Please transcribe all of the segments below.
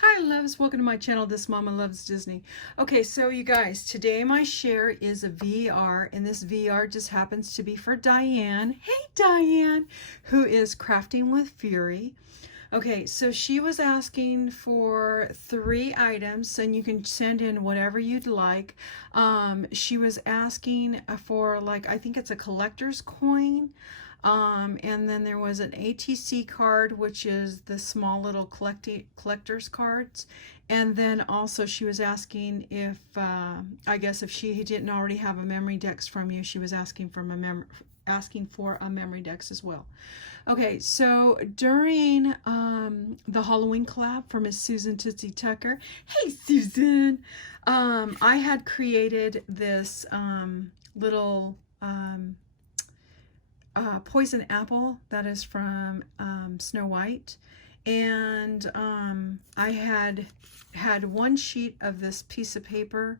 Hi loves, welcome to my channel. This Mama Loves Disney. Okay, so you guys, today my share is a VR, and this VR just happens to be for Diane. Hey Diane, who is crafting with Fury. Okay, so she was asking for 3 items, and you can send in whatever you'd like. She was asking for, like, I think it's a collector's coin. And then there was an ATC card, which is the small little collector's cards. And then also she was asking if, I guess if she didn't already have a memory dex from you, she was asking for a memory dex as well. Okay, so during the Halloween collab for Miss Susan Tootsie Tucker, hey Susan, I had created this little poison apple that is from Snow White, and I had one sheet of this piece of paper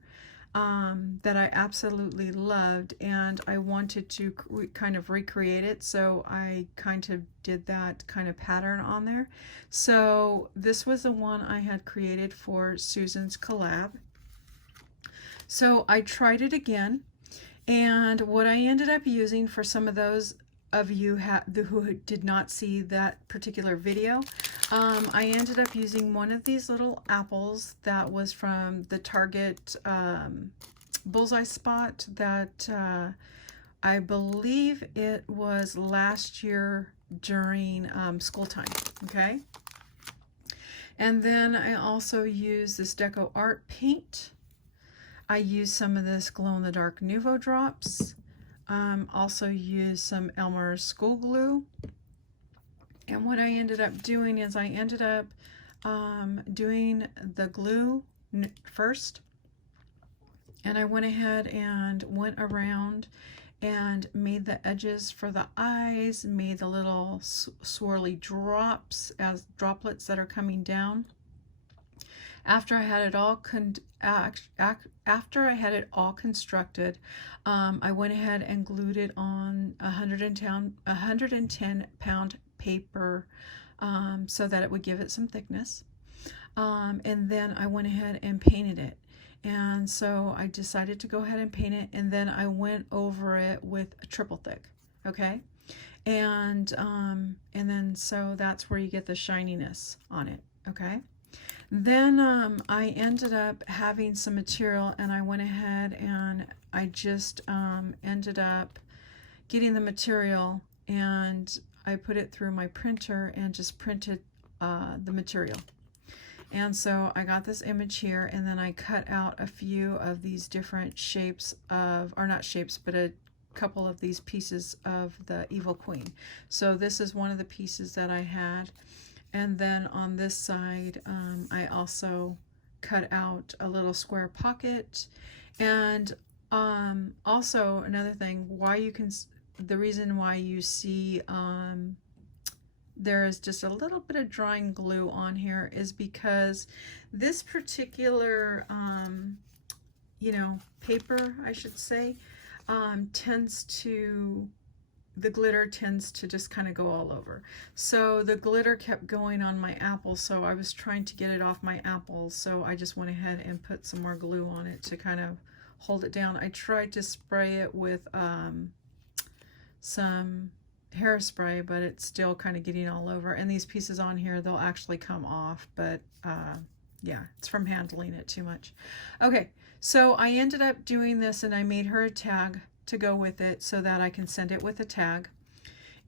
that I absolutely loved, and I wanted to kind of recreate it, so I kind of did that kind of pattern on there. So this was the one I had created for Susan's collab. So I tried it again, and what I ended up using, for some of those of you who did not see that particular video, I ended up using one of these little apples that was from the Target bullseye spot that I believe it was last year during school time. Okay, and then I also used this Deco Art paint. I used some of this glow-in-the-dark Nuvo drops. Also used some Elmer's school glue. And what I ended up doing is I ended up doing the glue first. And I went ahead and went around and made the edges for the eyes, made the little swirly drops as droplets that are coming down. After I had it all constructed, I went ahead and glued it on 110 pound paper so that it would give it some thickness. And then I went ahead and painted it. And so I decided to go ahead and paint it, and then I went over it with a triple thick. Okay. And then so that's where you get the shininess on it. Okay. Then I ended up having some material, and I went ahead and I just ended up getting the material, and I put it through my printer and just printed the material. And so I got this image here, and then I cut out a few of these different shapes of, or not shapes, but a couple of these pieces of the Evil Queen. So this is one of the pieces that I had. And then on this side, I also cut out a little square pocket. And also another thing, the reason why you see there is just a little bit of drying glue on here is because this particular, paper, I should say, the glitter tends to just kind of go all over. So the glitter kept going on my apple, so I was trying to get it off my apple, so I just went ahead and put some more glue on it to kind of hold it down. I tried to spray it with some hairspray, but it's still kind of getting all over. And these pieces on here, they'll actually come off, but yeah, it's from handling it too much. Okay, so I ended up doing this, and I made her a tag to go with it so that I can send it with a tag.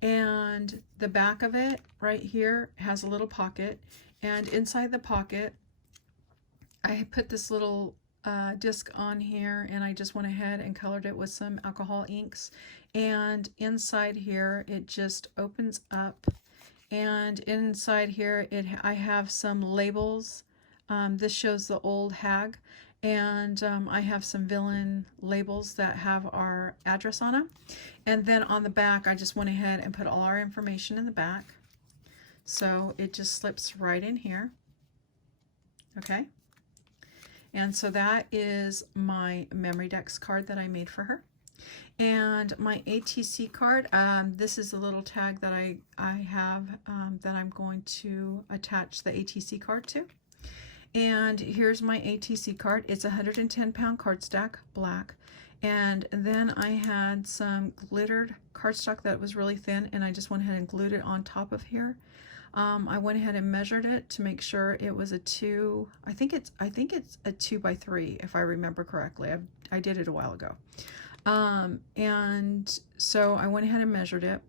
And the back of it right here has a little pocket, and inside the pocket I put this little disc on here, and I just went ahead and colored it with some alcohol inks. And inside here it just opens up, and inside here I have some labels. This shows the old hag, and I have some villain labels that have our address on them. And then on the back, I just went ahead and put all our information in the back, so it just slips right in here. Okay, and so that is my memory dex card that I made for her. And my ATC card, this is a little tag that I have that I'm going to attach the ATC card to. And here's my ATC card. It's a 110-pound cardstock, black. And then I had some glittered cardstock that was really thin, and I just went ahead and glued it on top of here. I went ahead and measured it to make sure it was a 2. I think it's a 2 by 3 if I remember correctly. I did it a while ago. And so I went ahead and measured it.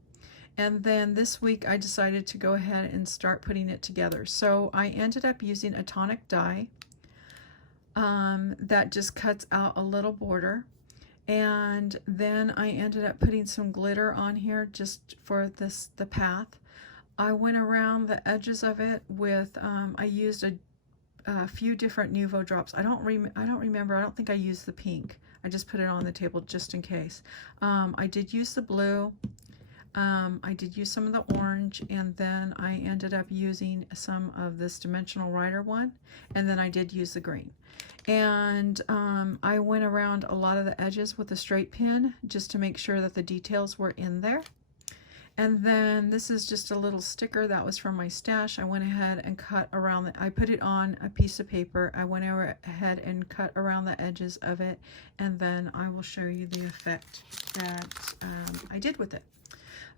And then this week I decided to go ahead and start putting it together. So I ended up using a tonic dye that just cuts out a little border. And then I ended up putting some glitter on here just for the path. I went around the edges of it with, I used a few different Nuvo drops. I don't remember. I don't think I used the pink. I just put it on the table just in case. I did use the blue. I did use some of the orange, and then I ended up using some of this Dimensional Rider one, and then I did use the green. And I went around a lot of the edges with a straight pin just to make sure that the details were in there. And then this is just a little sticker that was from my stash. I went ahead and cut around I put it on a piece of paper. I went ahead and cut around the edges of it, and then I will show you the effect that I did with it.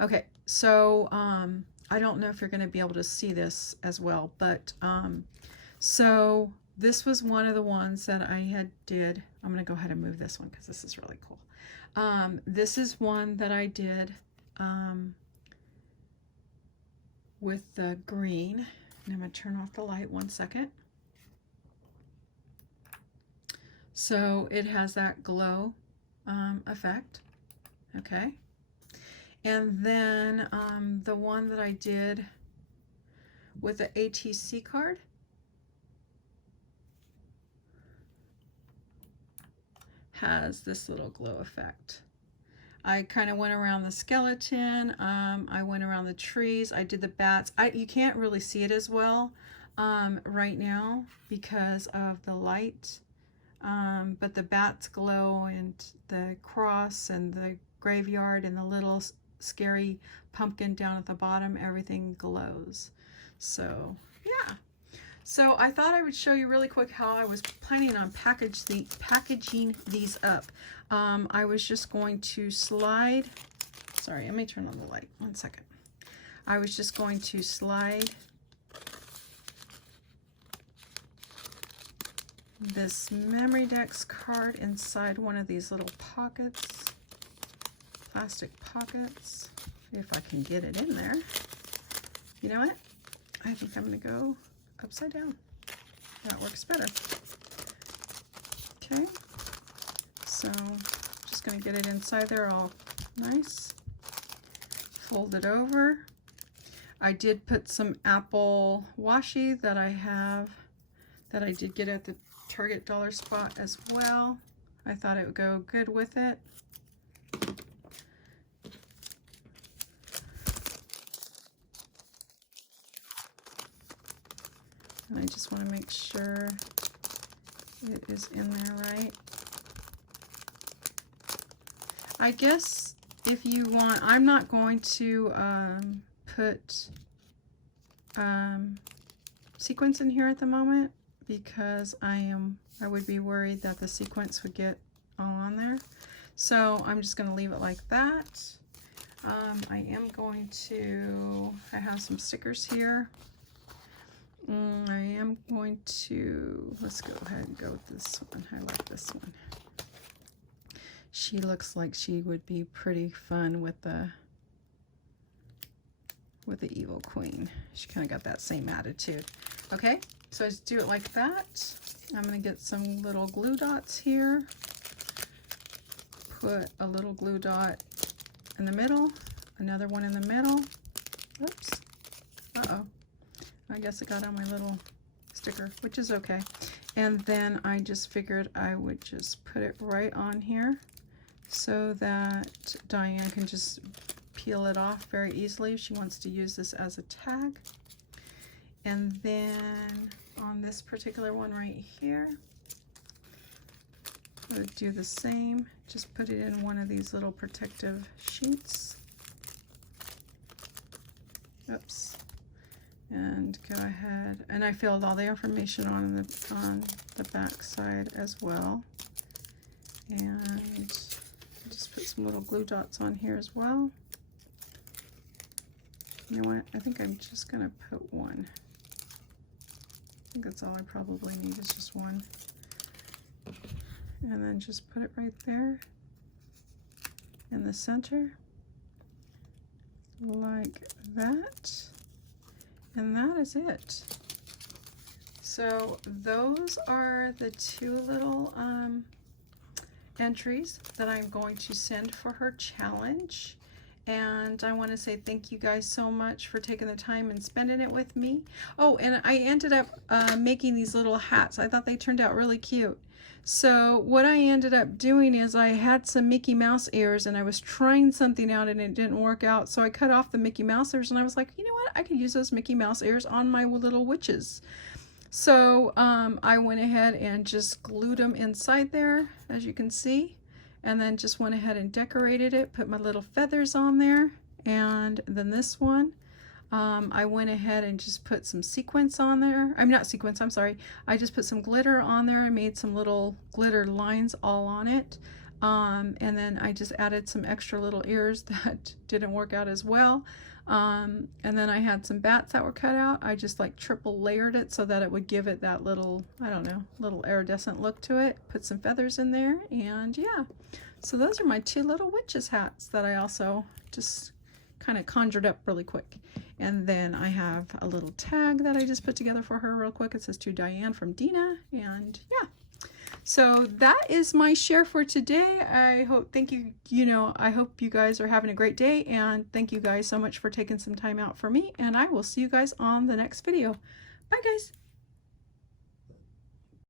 Okay, so I don't know if you're going to be able to see this as well, but so this was one of the ones that I did. I'm going to go ahead and move this one because this is really cool. This is one that I did with the green. And I'm going to turn off the light 1 second. So it has that glow effect. Okay. And then the one that I did with the ATC card has this little glow effect. I kind of went around the skeleton, I went around the trees, I did the bats. You can't really see it as well right now because of the light, but the bats glow, and the cross and the graveyard and the little scary pumpkin down at the bottom, everything glows. So yeah, so I thought I would show you really quick how I was planning on packaging these up. I was just going to slide, sorry, let me turn on the light 1 second. I was just going to slide this Memory Decks card inside one of these little pockets, plastic pockets. See if I can get it in there. You know what? I think I'm going to go upside down. That works better. Okay. So just going to get it inside there all nice. Fold it over. I did put some apple washi that I did get at the Target dollar spot as well. I thought it would go good with it. And I just want to make sure it is in there right. I guess if you want, I'm not going to put sequins in here at the moment because I would be worried that the sequins would get all on there. So I'm just going to leave it like that. I am going to, I have some stickers here. I am going to, let's go ahead and go with this one. I like this one. She looks like she would be pretty fun with the Evil Queen. She kind of got that same attitude. Okay, so I just do it like that. I'm going to get some little glue dots here. Put a little glue dot in the middle, another one in the middle. Oops. Uh-oh. I guess it got on my little sticker, which is okay. And then I just figured I would just put it right on here so that Diane can just peel it off very easily if she wants to use this as a tag. And then on this particular one right here, I would do the same. Just put it in one of these little protective sheets. Oops. and go ahead, and I filled all the information on the back side as well. And just put some little glue dots on here as well. You know what? I think I'm just gonna put one. I think that's all I probably need is just one. And then just put it right there in the center, like that. And that is it. So those are the two little entries that I'm going to send for her challenge. And I want to say thank you guys so much for taking the time and spending it with me. Oh, and I ended up making these little hats. I thought they turned out really cute. So what I ended up doing is I had some Mickey Mouse ears and I was trying something out and it didn't work out. So I cut off the Mickey Mouse ears and I was like, you know what? I could use those Mickey Mouse ears on my little witches. So I went ahead and just glued them inside there, as you can see. And then just went ahead and decorated it, put my little feathers on there. And then this one, I went ahead and just put some sequins on there. I'm not sequins, I'm sorry. I just put some glitter on there. I made some little glitter lines all on it. And then I just added some extra little ears that didn't work out as well. And then I had some bats that were cut out. I just like triple layered it so that it would give it that little, I don't know, little iridescent look to it. Put some feathers in there, and yeah. So those are my two little witches hats that I also just kind of conjured up really quick. And then I have a little tag that I just put together for her real quick. It says to Diane from Dina, and yeah. So that is my share for today. I hope, I hope you guys are having a great day, and thank you guys so much for taking some time out for me, and I will see you guys on the next video. Bye guys.